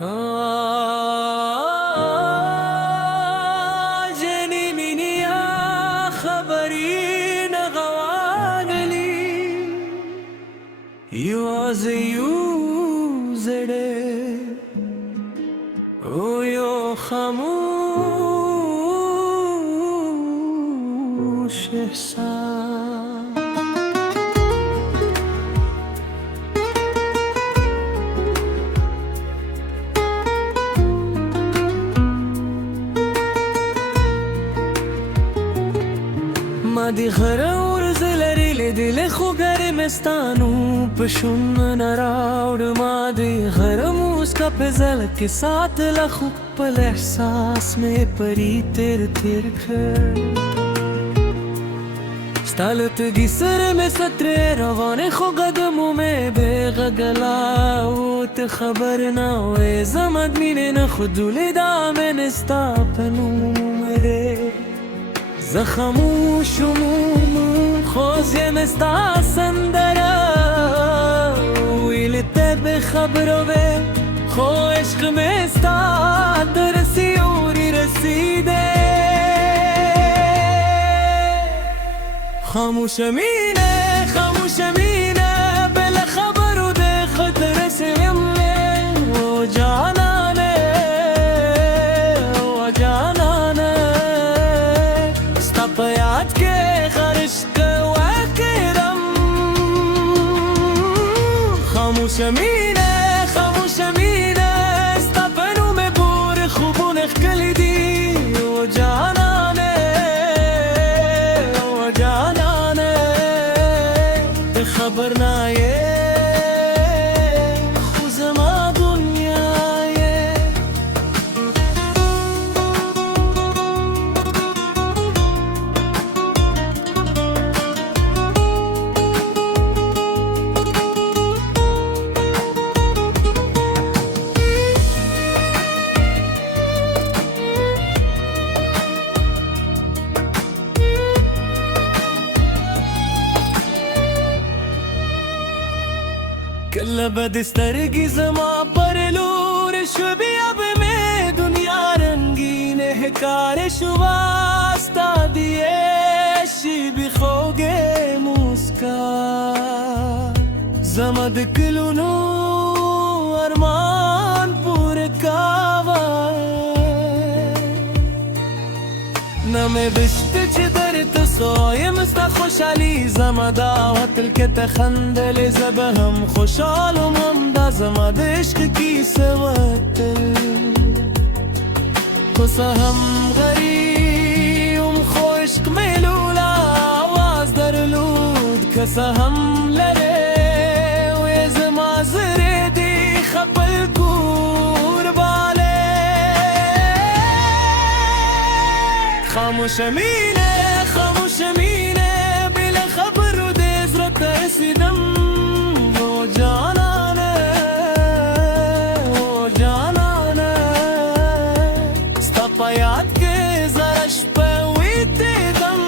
جاني مني يا خبرين غوانلي يو زده ويو خاموش احسان ما دی غرور زلری لیدل خو گرمستانو پشون نراوڑ ما دی غرم اس کا پزل کے ساتھ لخو پل احساس میں پری تیر تیر کر ستالت گی سر میں سترے روانے خو قدموں میں بے غگلاوت خبر نہ ہوئے زمد مینے نخدو لیدا میں نستا پنو میرے زخموش خوز يمستا سندرا ويلته بخبره به خو عشق مستا درسی اوری رسیده خاموش مینه بلا خبرو ده خطر سیمه و جانانه یاد کے خرش واکرم خاموش مینه استپنو میں بور خوبون اخکل دی و جانانه خبر نایه کل بدسترگی زما پر لور شبی اب میں دنیا رنگین ہے کار شواستا دیے شی بھی خوگے مسکا زمد کلونو ارمان پور کاوا نمی بشت چی در تصایم استا خوشحالی زمد آوت الکت خندل زبهم خوشحالم هم دا زمد عشق کی سوت قصه هم غریم خو عشق میلولا آواز در لود کسه هم لره وی زما زره دی خپل کور باله خاموش مینه بلا خبر دے زرت اسدم وہ جانانه ستا یاد کے زرش پویتے دم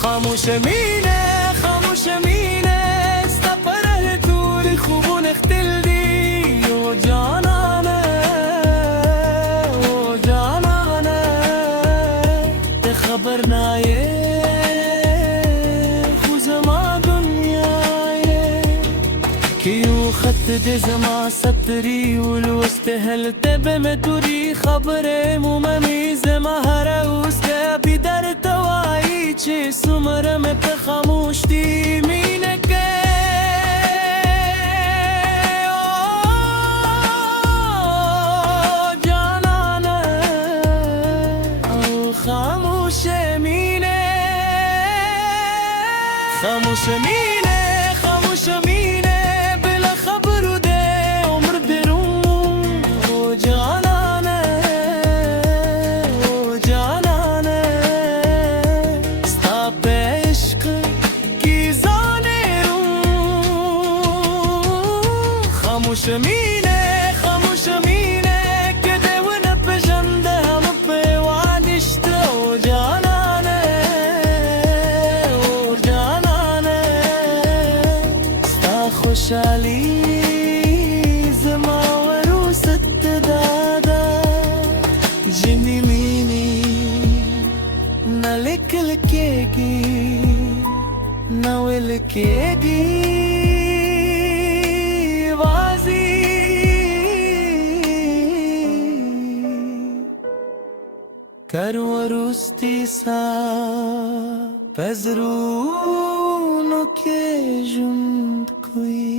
خاموش مینه ستا پر طول خوبون اختل دی وہ جانانه خبر نایه خو زما دنیایه کیو خط ده زما ستری ولوست هلته بمتوری خبره موممی زما هر اوست که بی در توایی چه سمرم په خاموش دی مینه که خاموش مینه بلا خبرو ده عمر درون و جانانه ستا به عشق کی زانه رو خاموش مینه که ده و نپشنده هم پیوانشته و جانانه خوشحالی جني ميني نلك الكيكي نويل كيكي بازي كرورستي سا بزرو نو كي جند كوي